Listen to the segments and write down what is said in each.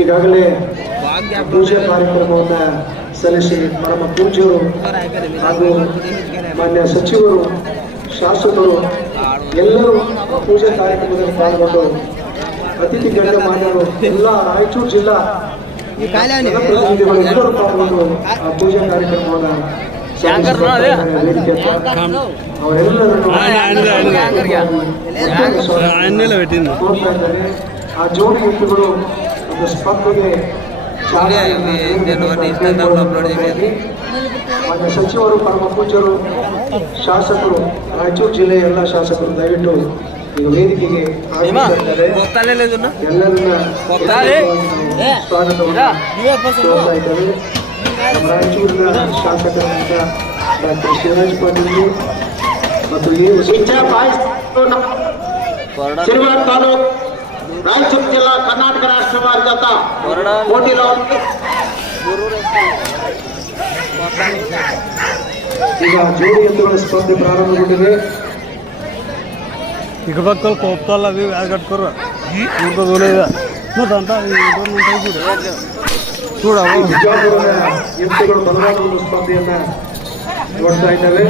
ಈಗಾಗಲೇ ಪೂಜೆ ಕಾರ್ಯಕ್ರಮವನ್ನ ಸಲ್ಲಿಸಿ ಪರಮ ಪೂಜ್ಯರು ಹಾಗೂ ಮಾನ್ಯ ಸಚಿವರು ಶಾಸಕರು ಎಲ್ಲರೂ ಪೂಜೆ ಕಾರ್ಯಕ್ರಮದಲ್ಲಿ ಪಾಲ್ಗೊಂಡು ಅತಿಥಿ ಗಣ್ಯಮಾನ್ಯರು ಎಲ್ಲ ರಾಯಚೂರು ಜಿಲ್ಲಾ ಪ್ರತಿನಿಧಿಗಳು ಎಲ್ಲರೂ ಪಾಲ್ಗೊಂಡು ಆ ಪೂಜೆ ಕಾರ್ಯಕ್ರಮವನ್ನು ಆ ಜೋಡಿ ಎತ್ತುಗಳು ಒಂದು ಸ್ಪರ್ಧೆಗೆ ಮಾನ್ಯ ಸಚಿವರು ಪರಮ ಪೂಜ್ಯರು ಶಾಸಕರು ರಾಯಚೂರು ಜಿಲ್ಲೆಯ ಎಲ್ಲ ಶಾಸಕರು ದಯವಿಟ್ಟು ಈಗ ವೇದಿಕೆಗೆ ಎಲ್ಲರನ್ನ ಸ್ವಾಗತವನ್ನು ಕೋರ್ತಾ ಇದ್ದಾರೆ. ರಾಯಚೂರಿನ ಶಾಸಕರಾದ ಡಾಕ್ಟರ್ ಶಿವರಾಜ್ ಪಾಟೀಲ್ ಮತ್ತು సిరివాడ తాలూకు రాయచూరు జిల్లా కర్ణాటక రాష్ట్ర వారి జత పోటీలో ಈಗ ಜೋಡಿ ಎತ್ತುಗಳ ಸ್ಪರ್ಧೆ ಪ್ರಾರಂಭಗೊಂಡಿದೆ. ఇక పక్కల కోపుతాలు అవి అది కట్టుకోరు ఇంకో చూడ ಬಿಜಾಪುರದ ಎತ್ತುಗಳು ಬಲವಾದ ಒಂದು ಸ್ಪರ್ಧೆಯನ್ನ ನೋಡ್ತಾ ಇದ್ದೇವೆ.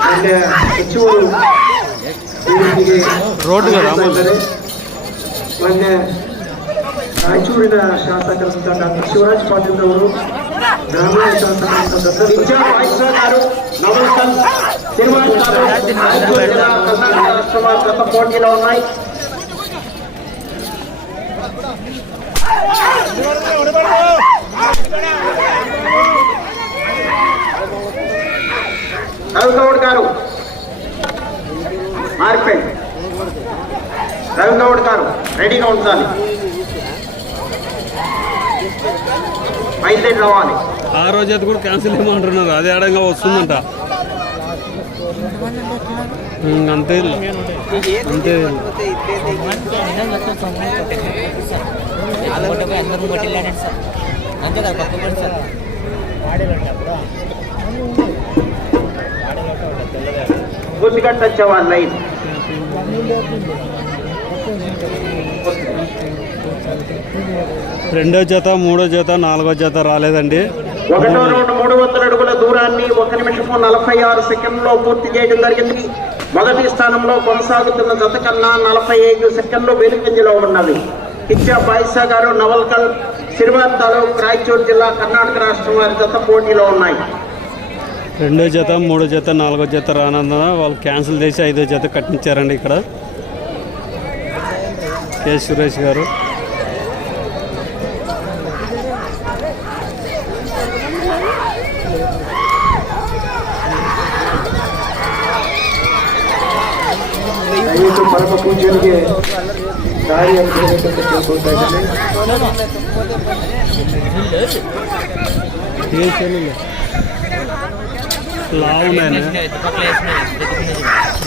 ಮಾನ್ಯ ಸಚಿವರು ರೋಡ್ ಮಾನ್ಯ ರಾಯಚೂರಿನ ಶಾಸಕರಾದ ಡಾಕ್ಟರ್ ಶಿವರಾಜ್ ಪಾಟೀಲ್ ಅವರು, ಗ್ರಾಮೀಣ ಶಾಸಕರಾದ పోటీలో ఉన్నాయి. రవిగౌడ్ గారు మారిపోయింది. రవిగౌడ్ గారు రెడీగా ఉండాలి, బయలుదేరి రావాలి. ఆ రోజు అది కూడా క్యాన్సిల్ ఏమంటున్నారు, అదే ఆడంగా వస్తుందంట. అంతే అంతే గుర్తుగట్ట వచ్చేవాళ్ళు లైన్ రెండో జత, మూడో జత, నాలుగో జత రాలేదండి. ఒకటో రౌండ్ 300 అడుగుల దూరాన్ని 1 నిమిషము 46 సెకండ్లో పూర్తి చేయడం జరిగింది. మొదటి స్థానంలో కొనసాగుతున్న జత కన్నా 45 సెకండ్లు వెనుకంజలో ఉన్నది. ఇచ్చా బాయిసా గారు నవల్కల్ సిరివాడ తాలూకు రాయచూరు జిల్లా కర్ణాటక రాష్ట్రం వారి జత పోటీలో ఉన్నాయి. రెండో జత, మూడో జత, నాలుగో జత రానందున వాళ్ళు క్యాన్సిల్ చేసి 5వ జత కట్టించారండి ఇక్కడ కె సురేష్ గారు. పరమ పూజ్యునికి దారి అనుకుంటా లావున్నాయన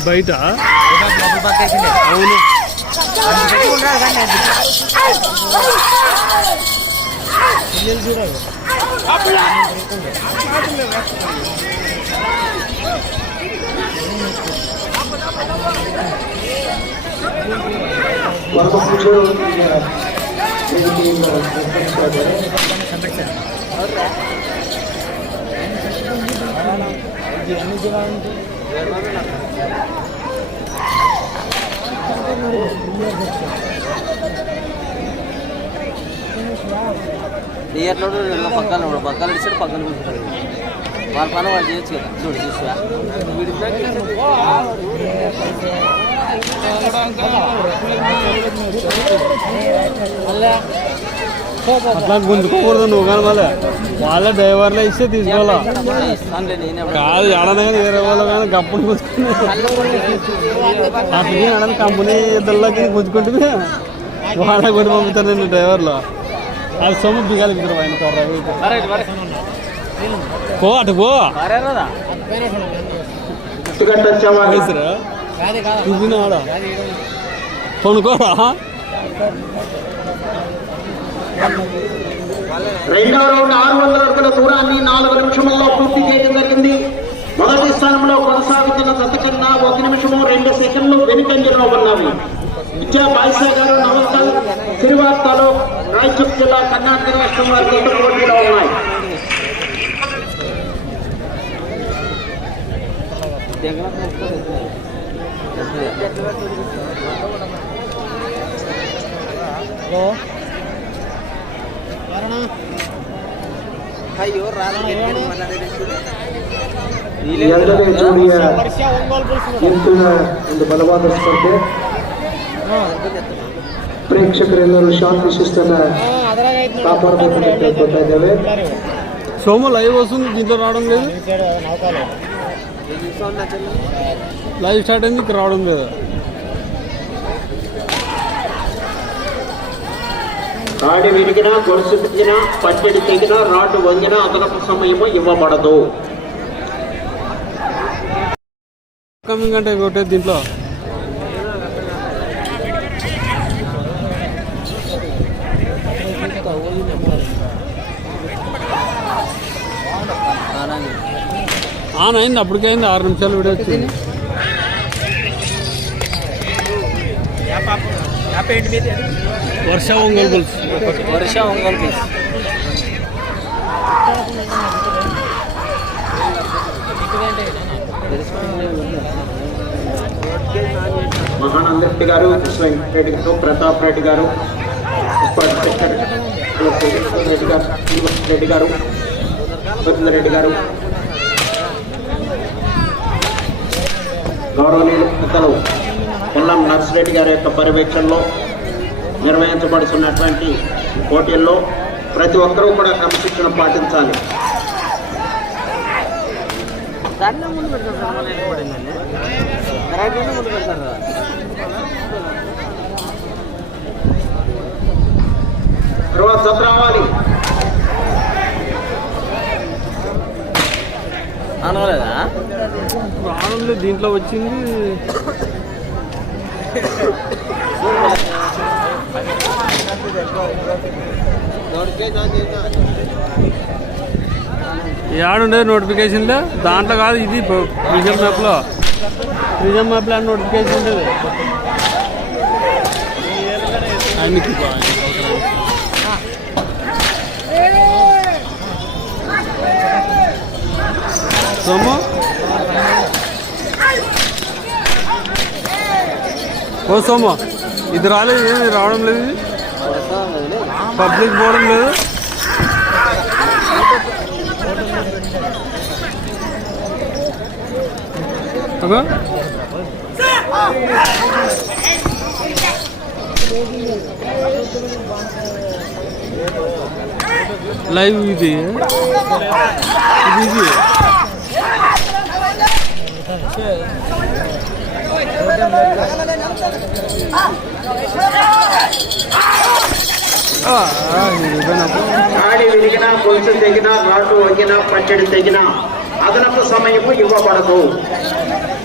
బయట అవును పరమ పూజ్యుడు థియేటర్లో పక్కన పక్కన ఇచ్చాడు, పక్కన కూర్చుంటాడు. వాళ్ళ పని వాళ్ళు చేయొచ్చు కదా. చూడు చూసా అట్లా గుంజుకోకూడదు నువ్వు, కానీ మళ్ళీ వాళ్ళ డ్రైవర్లే ఇస్తే తీసుకోవాలా కాదు. ఎడన కానీ వేరే వాళ్ళు కానీ గప్పుని గుంజుకుని అట్లకి ఎడని కంపెనీ ఇద్దరులోకి గుంజుకుంటుంది. వాళ్ళ కూడా పంపుతారు నేను డ్రైవర్లో. అది సొమ్ము బిగాలి ఆయన పో అటు పో చూసినాడా కొనుక్కోరా. రెండవ రౌండ్ 600 అడుగుల దూరాన్ని 4 నిమిషముల్లో పూర్తి చేయడం జరిగింది. మొదటి స్థానంలో కొనసాగుతున్న జత కన్నా 1 నిమిషము 2 సెకండ్లు వెనుకంజలో ఉన్నవి. విద్యా బాయిసా గారు నమస్కారం సిరివార్తలో రాయచూర్ జిల్లా కర్ణాటక రాష్ట్రం వారి జత పోటీలో ఉన్నాయి. ಎರಡನೇ ಜೋಡಿಯ ಎತ್ತಿನ ಒಂದು ಬಲವಾದ ಸ್ಪರ್ಧೆ. ಪ್ರೇಕ್ಷಕರೆಲ್ಲರೂ ಶಾಂತಿ ಶಿಸ್ತನ್ನ ಕಾಪಾಡಬೇಕಂತ ಕೇಳ್ಕೊತಾ ಇದ್ದೇವೆ. సోమ లైవ్ వస్తుంది, దీంట్లో రావడం లేదు. లైవ్ స్టార్ట్ అయింది, ఇక్కడ రావడం లేదు. కాడి విరిగినా, గొలుసు తిరిగినా, పట్టెడి తెగినా, రాడ్డు వంగినా అదనపు సమయము ఇవ్వబడదు. కమింగ్ అంటే కొట్టేది దీంట్లో. ఆన్ అయింది, అప్పటికే అయింది. 6 నిమిషాలు వీడియో వచ్చింది. వర్ష ఒంగోలు బుల్స్. మహానంద రెడ్డి గారు, రెడ్డి గారు, ప్రతాప్ రెడ్డి గారు, రెడ్డి గారు, రెడ్డి గారు, గౌరవనీయులు పెద్దలు పొల్లం నర్సిరెడ్డి గారి యొక్క పర్యవేక్షణలో నిర్వహించబడుతున్నటువంటి పోటీల్లో ప్రతి ఒక్కరూ కూడా క్రమశిక్షణ పాటించాలి. తర్వాత జత రావాలి. రావడం లేదు, దీంట్లో వచ్చింది. ఏడుండేది నోటిఫికేషన్లో, దాంట్లో కాదు. ఇది ప్రిజం మ్యాప్లో నోటిఫికేషన్ ఉంటుంది. ఆయనకి సోమో ఓ సోమో, ఇది రాలేదు, ఏమి రావడం లేదు. ఇది పబ్లిక్ పోవడం లేదు. అబ్బా లైవ్ ఇది కాడి విరిగినా, గొలుసు తెగినా, రాడ్డు వంగినా, పచ్చడి తెగినా అదనపు సమయము ఇవ్వబడదు.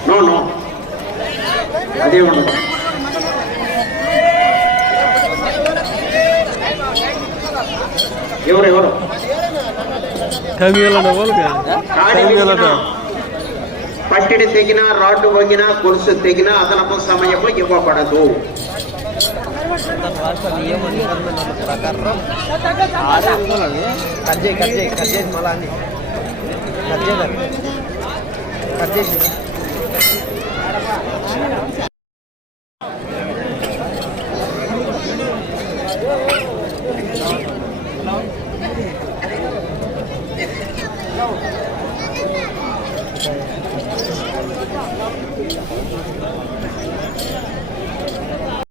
నో అదే ఉండదు. ఎవరెవరు పట్టిడి తెగినా, రాడ్డు వంగినా, గొలుసు తెగినా అదనపు సమయము ఇవ్వబడదు.